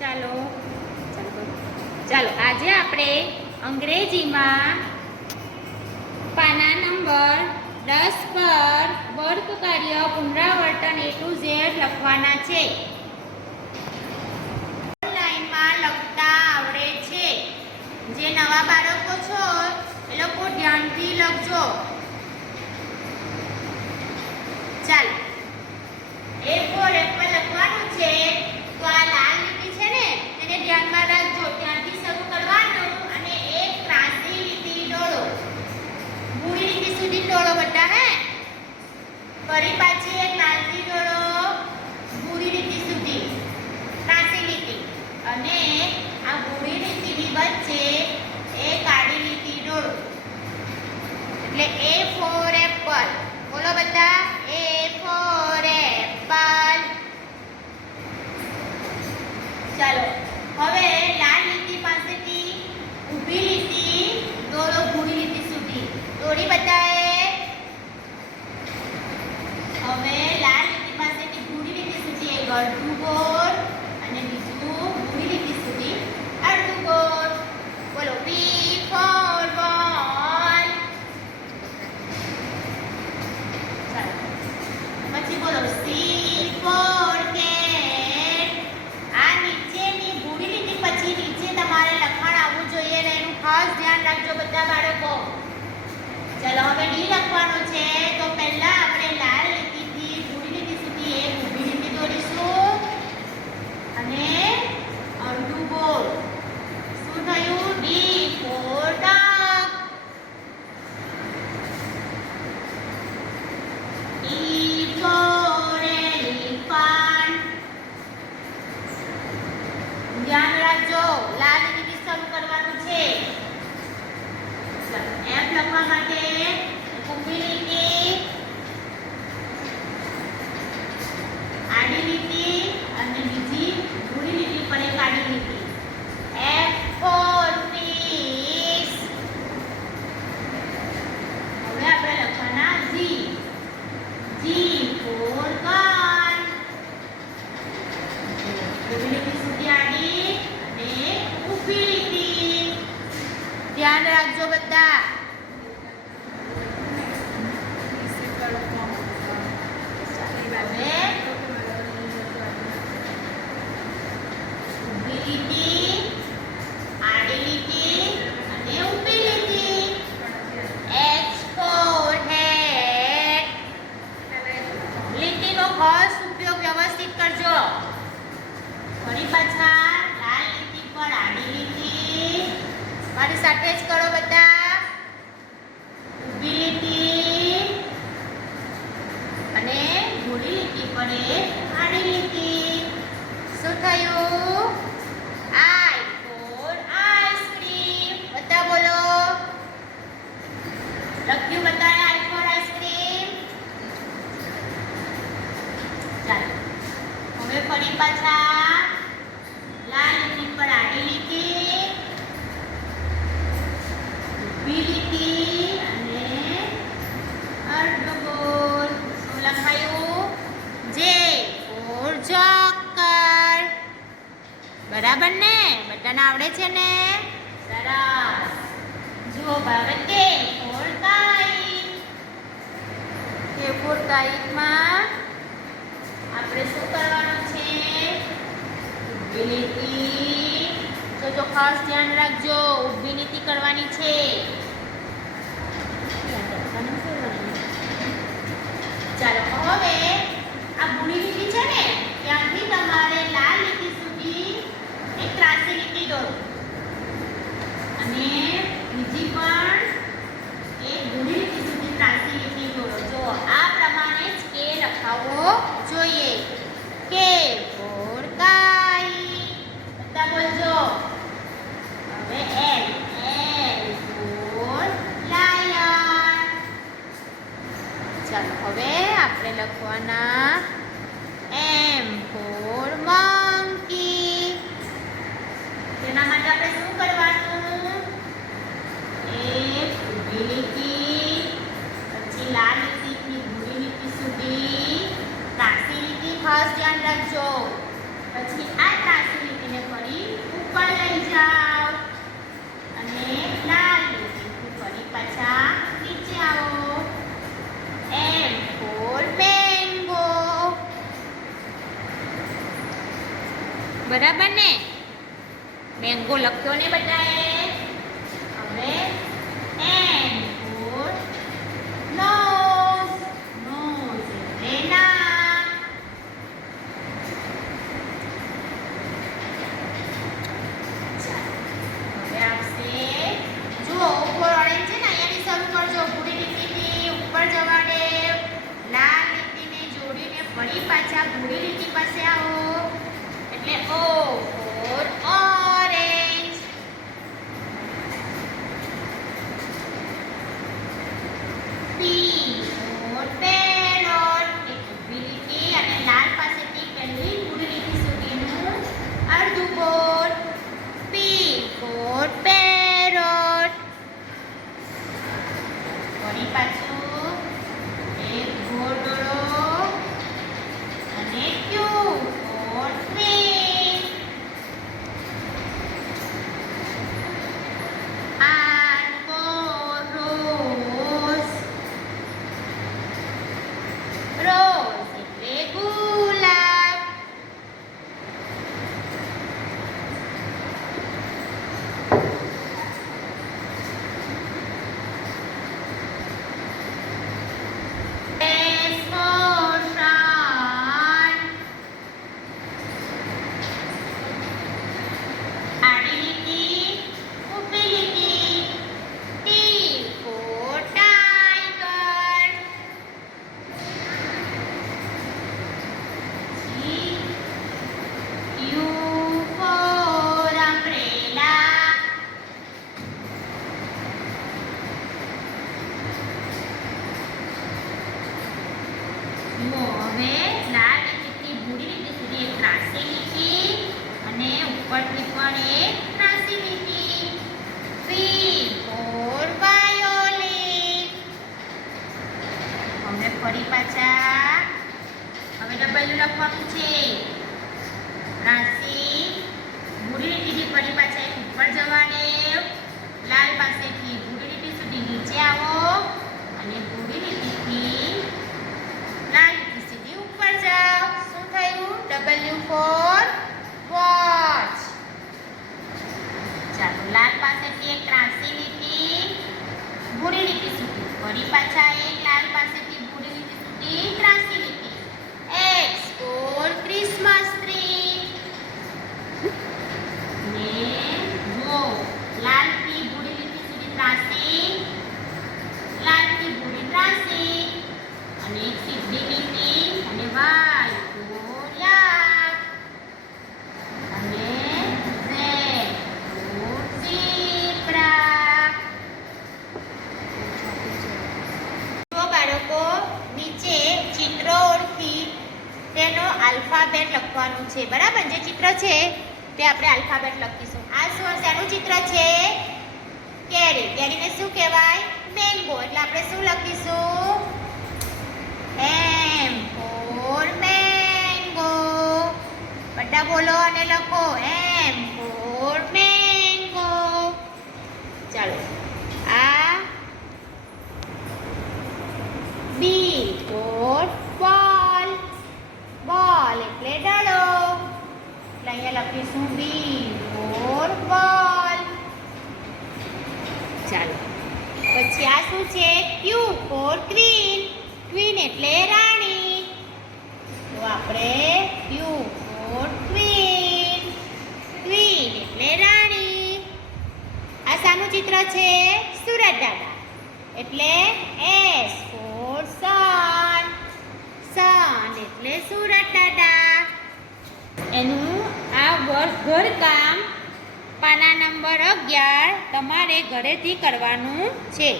ચાલો. ચાલો. આજે આપણે અંગ્રેજીમાં પાના નંબર દસ પર વર્ક કાર્ય પુનરાવર્તન એ ટુ ઝેડ લખવાના છે. લાઈનમાં લખતા આવડે છે. જે નવા બાળકો છો, એ લોકો ધ્યાનથી લખજો. ચાલો. એ ફોર એપલ લખવાનું છે. તો આ ધ્યાનમાં રાખજો. ત્યાંથી શરૂ કરવાનું અને એક ત્રાસી લીટી દોરો મૂળી લીટી સુધી દોરો બધા હે. ફરી પાછી એક લાલથી દોરો ભૂરી લીટી સુધી ત્રાસી લીટી અને આ ભૂરી લીટીની વચ્ચે એક આડી લીટી દોરો એટલે એ ફોર એપલ બોલો બધા એ ફોર એપલ ચાલો હવે લાલ લીટી પાસેથી ઊભી લીટી દોરો ભૂરી લીટી સુધી દોરી બતાએ હવે લાલ લીટી પાસેથી ભૂરી અડધું ગોળ અને બીજું ભૂરી લીટી સુધી અડધું ગોળ. બોલો પી ફોર બોલ પછી બોલો સી ફોર કેટ. આ નીચેની ભૂરી લીટી પછી નીચે તમારે લખાણ આવવું જોઈએ અને એનું ખાસ ધ્યાન રાખજો બધા બાળકો. ચાલો, હવે ડી લખવાનું છે તો પહેલા આપણે લાલ લીટીથી ભૂરી લીટી સુધી એક ઊભી લીટી દોરીશું અને અડધું ગોળ શું થયું D for duck E for elephant. ધ્યાન રાખજો લાલ લીટી શરૂ કરવાનું છે એમ લખવા માટે ઊભી લીટી આડી લીટી અને બીજી ભૂરી લીટી પર એક આડી લીટી F for fish. હવે આપણે લખવાના G G for gun. ઊભી લીટી સુધી આડી અને ઊભી લીટી. ધ્યાન રાખજો બધા હવે ઊભી લીટી આડી લીટી અને ઊભી લીટી H for hat. લીટીનો ખાસ ઉપયોગ વ્યવસ્થિત કરજો ફરી પાછા લાલ લીટી પર આડી લીટી મારી સાથે જ કરો બધા ઊભી લીટી અને ભૂરી લીટી પર એક આડી લીટી શું થયું આઈ ફોર આઈસ્ક્રીમ બધા બોલો લખ્યું બતાવે આઈ ફોર આઈસ્ક્રીમ ચાલો હવે ફરી પાછા લાલ લીટી પર આડી લીટી ઊભી લીટી અને અડધો ગોળ શું લખાયું જે ફોર જોકર બરાબર ને બધાને આવડે છે ને? સરસ. જો ભારતે કે ફોર કાઈટ કે ફોર કાઈટમાં આપણે શું કરવાનું છે? ઊભી નીતિ. તો જો ખાસ ધ્યાન રાખજો ઊભી નીતિ કરવાની છે. ચાલો, હવે mana બરાબર ને? મેંગો લખતો ને બધાએ? હવે જે ચિત્ર છે તે આપણે આલ્ફાબેટ લખીશું. આ શું શેનું ચિત્ર છે કેરી. કેરીને શું કહેવાય? મેંગો. એટલે આપણે શું લખીશું? એમ ફોર મેંગો બધા બોલો અને લખો. એમ પછી આ શું છે? ક્યુ ફોર ક્વીન. ક્વીન એટલે રાણી. તો આપણે ક્યુ ફોર ક્વીન. ક્વીન એટલે રાણી. આ શાનું ચિત્ર છે સુરત દાદા. એટલે એસ ફોર સન. સન એટલે સુરત દાદા. એનું આ વર્ષભર કામ પાના નંબર અગિયાર તમારે ઘરેથી કરવાનું છે.